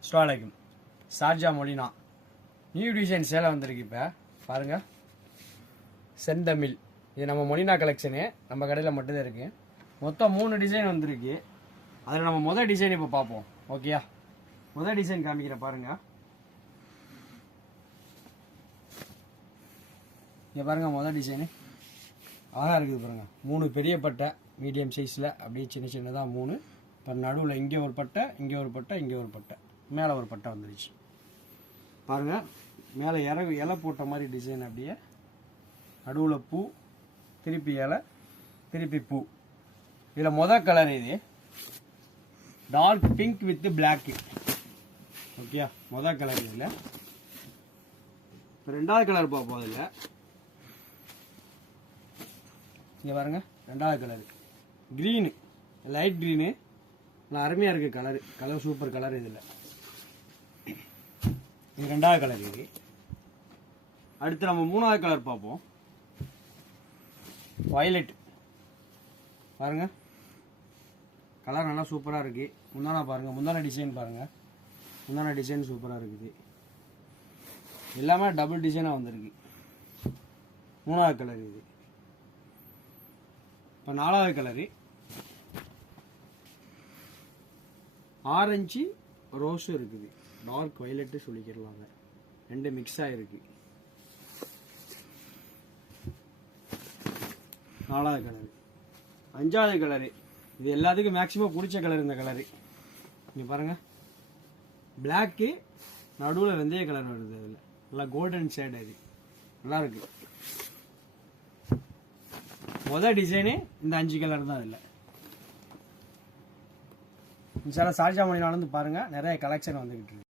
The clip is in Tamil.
அஸ்ஸலாமு ஷார்ஜா மொழினா நியூ டிசைன் சேலை வந்திருக்கு. இப்போ பாருங்கள், செந்தமிழ். இது நம்ம மொழினா கலெக்ஷனு, நம்ம கடையில் மட்டும்தான் இருக்குது. மொத்தம் 3 டிசைன் வந்திருக்கு. அதில் நம்ம முதல் டிசைன் இப்போ பார்ப்போம். ஓகேயா? முதல் டிசைன் காமிக்கிறேன் பாருங்கள். இங்கே பாருங்கள், முதல் டிசைனு அழகாக இருக்குது பாருங்கள். 3 பெரிய பட்டை மீடியம் சைஸில், அப்படியே சின்ன சின்னதாக 3. இப்போ நடுவில் இங்கே ஒரு பட்டை, இங்கே ஒரு பட்டை, இங்கே ஒரு பட்டை, மேலே ஒரு பட்டை வந்துருச்சு பாருங்கள். மேலே இலை போட்ட மாதிரி டிசைன், அப்படியே நடுவில் பூ, திருப்பி இலை, திருப்பி பூ. இதில் முதல் கலர் இது dark pink with black. Okay, முதல் கலர் இதில். இப்போ ரெண்டாவது கலர் பார்ப்போம். அதில் இங்கே பாருங்கள், ரெண்டாவது கலரு க்ரீனு, லைட் க்ரீனு, நல்லா அருமையாக இருக்குது கலர் சூப்பர் கலர். இதில் இது ரெண்டாவது கலர். இது அடுத்து நம்ம மூணாவது கலர் பார்ப்போம். வயலட் பாருங்க, கலர் நல்லா சூப்பராக இருக்குது. முந்தானா பாருங்கள், முந்தான டிசைன் பாருங்கள், முந்தான டிசைன் சூப்பராக இருக்குது. எல்லாமே டபுள் டிசைனாக வந்திருக்கு. மூணாவது கலர் இது. இப்போ நாலாவது கலரு ஆரஞ்சு ரோஸும் இருக்குது, டார்க் வயலட்டு சொல்லிக்கிறலாங்க, ரெண்டு மிக்ஸ் ஆகிருக்கு. நாலாவது கலரு. அஞ்சாவது கலரு, இது எல்லாத்துக்கும் மேக்ஸிமம் பிடிச்ச கலர் இந்த கலரு. இங்கே பாருங்கள், பிளாக்கு நடுவில் வெந்தய கலர் வருது. அதில் நல்லா கோல்டன் ஷேட், அது நல்லா இருக்கு. முதல் டிசைனு இந்த 5 கலர் தான். அதில் இன்ஷால்லா ஷார்ஜா மொழினால வந்து பாருங்கள், நிறைய கலெக்ஷன் வந்துக்கிட்டு இருக்கு.